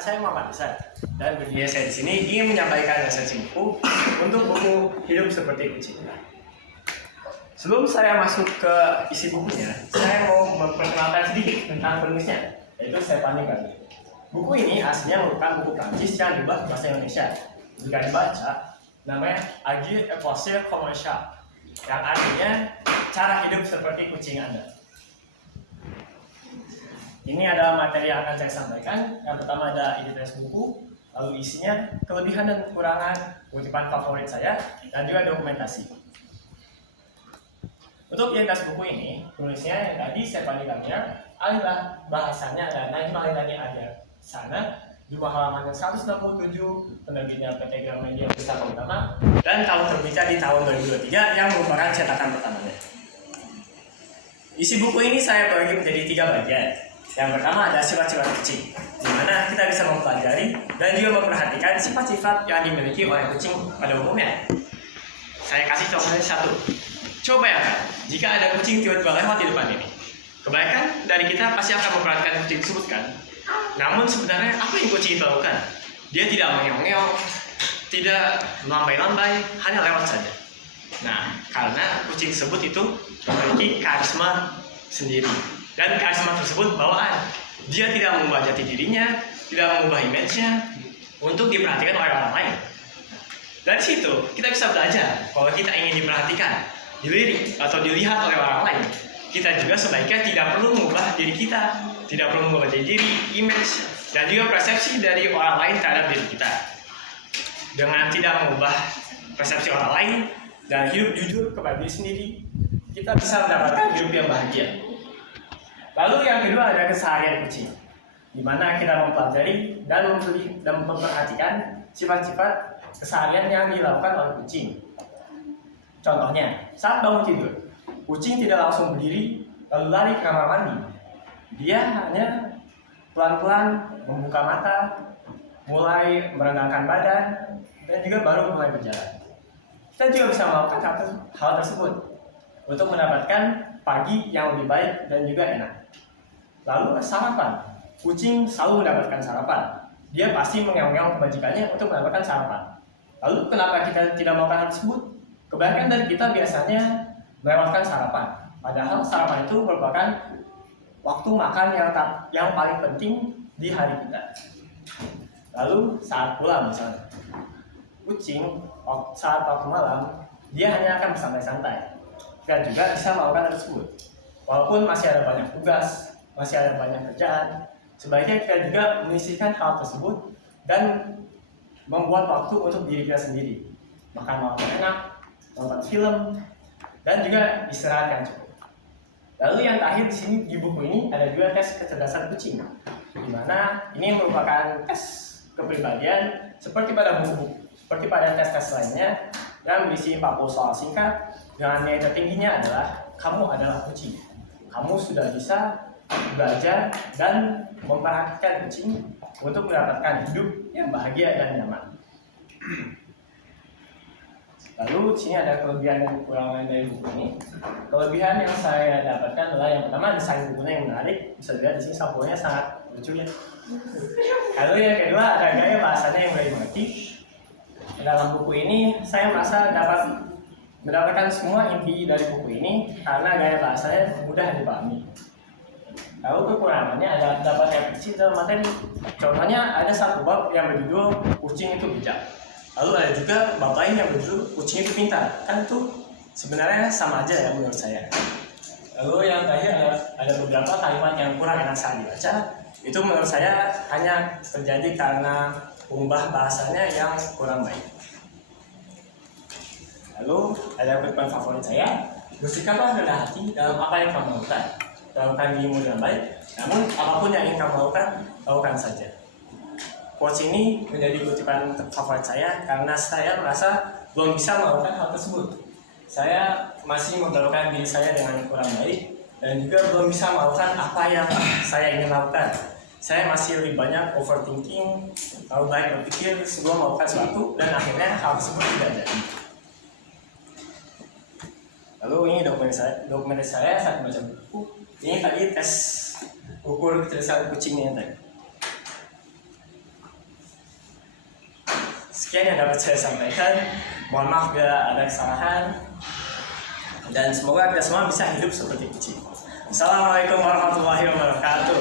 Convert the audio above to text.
saya Muhammad Isar dan berdiri saya di sini ingin menyampaikan resensi buku untuk buku Hidup Seperti Kucing. Sebelum saya masuk ke isi bukunya, saya mau memperkenalkan sedikit tentang penulisnya, yaitu Stéphane Garnier. Buku ini aslinya merupakan buku Prancis yang diubah ke bahasa Indonesia. Jika dibaca, namanya Agir et Passer comme un chat, yang artinya cara hidup seperti kucing Anda. Ini adalah materi yang akan saya sampaikan. Yang pertama ada identitas buku, lalu isinya, kelebihan dan kekurangan, kutipan favorit saya, dan juga dokumentasi. Untuk identitas buku ini, penulisnya yang tadi Stéphane Garnier, alih bahasanya adalah Najm Al-Hidayani Al-Sana, jumlah halaman yang 167, penerbitnya PT Gramedia Pustaka Utama, dan tahun terbitnya di tahun 2023 yang merupakan cetakan pertamanya. Isi buku ini saya bagi menjadi 3 bagian. Yang pertama ada sifat-sifat kucing, di mana kita bisa mempelajari dan juga memperhatikan sifat-sifat yang dimiliki oleh kucing pada umumnya. Saya kasih contohnya satu. Coba ya, jika ada kucing tiba-tiba lewat di depan ini, kebanyakan dari kita pasti akan memperhatikan kucing tersebut kan? Namun sebenarnya apa yang kucing itu lakukan? Dia tidak mengeong-ngeong, tidak melambai-lambai, hanya lewat saja. Nah, karena kucing tersebut itu memiliki karisma sendiri. Dan karisma tersebut bawaan. Dia tidak mengubah jati dirinya, tidak mengubah image-nya untuk diperhatikan oleh orang lain. Dari situ, kita bisa belajar kalau kita ingin diperhatikan, dilirik, atau dilihat oleh orang lain. Kita juga sebaiknya tidak perlu mengubah diri kita, tidak perlu mengubah jati diri, image, dan juga persepsi dari orang lain terhadap diri kita. Dengan tidak mengubah persepsi orang lain dan hidup jujur kepada diri sendiri, kita bisa mendapatkan hidup yang bahagia. Lalu yang kedua ada keseharian kucing, di mana kita mempelajari dan memperhatikan sifat-sifat keseharian yang dilakukan oleh kucing. Contohnya, saat bangun tidur, kucing tidak langsung berdiri lalu lari ke kamar mandi. Dia hanya pelan-pelan membuka mata, mulai merendahkan badan, dan juga baru mulai berjalan. Kita juga bisa melakukan hal tersebut untuk mendapatkan pagi yang lebih baik dan juga enak. Lalu sarapan, kucing selalu mendapatkan sarapan. Dia pasti mengeong-ngeong kebajikannya untuk mendapatkan sarapan. Lalu kenapa kita tidak melakukan hal tersebut? Kebanyakan dari kita biasanya melewatkan sarapan. Padahal sarapan itu merupakan waktu makan yang paling penting di hari kita. Lalu saat pulang misalnya, kucing saat waktu malam dia hanya akan bersantai-santai. Kita juga bisa melakukan hal tersebut. Walaupun masih ada banyak tugas, masih ada banyak kerjaan, sebaiknya kita juga menyisihkan hal tersebut dan membuat waktu untuk diri kita sendiri. Makan malam yang enak, nonton film, dan juga istirahat yang cukup. Lalu yang terakhir di sini di buku ini ada juga tes kecerdasan kucing, di mana ini merupakan tes kepribadian seperti pada tes-tes lainnya yang berisi 40 soal singkat dengan nilai tertingginya adalah kamu adalah kucing. Kamu sudah bisa belajar dan memperhatikan kucing untuk mendapatkan hidup yang bahagia dan nyaman. Lalu di sini ada kelebihan dan kekurangan dari buku ini. Kelebihan yang saya dapatkan adalah yang pertama desain bukunya yang menarik. Bisa dilihat di sini sampulnya sangat lucu ya. Lalu yang kedua ada gaya bahasanya yang mudah dimengerti. Dalam buku ini saya merasa dapat mendapatkan semua inti dari buku ini karena gaya bahasanya mudah dipahami. Lalu kekurangannya adalah dapat repetisi dalam materi. Contohnya ada satu bab yang berjudul kucing itu bijak. Lalu ada juga bab lain yang berjudul kucing itu pintar. Kan itu sebenarnya sama aja ya menurut saya. Lalu yang terakhir ada beberapa kalimat yang kurang enak saat dibaca. Itu menurut saya hanya terjadi karena pengubah bahasanya yang kurang baik. Lalu ada kutipan favorit saya, bersikaplah rendah hati dalam apa yang kamu lakukan. Lakukan dirimu dengan baik, namun apapun yang ingin kamu lakukan saja. Quotes ini menjadi kutipan favorit saya karena saya merasa belum bisa melakukan hal tersebut. Saya masih memperlakukan diri saya dengan kurang baik dan juga belum bisa melakukan apa yang saya ingin lakukan. Saya masih lebih banyak overthinking, lalu banyak berpikir sebelum melakukan sesuatu dan akhirnya hal tersebut tidak jadi. Lalu ini dokumen saya saat membaca buku. Ini tadi tes ukur kecerdasan kucingnya tadi. Sekian yang dapat saya sampaikan. Mohon maaf bila ada kesalahan. Dan semoga kita semua bisa hidup seperti kucing. Assalamualaikum warahmatullahi wabarakatuh.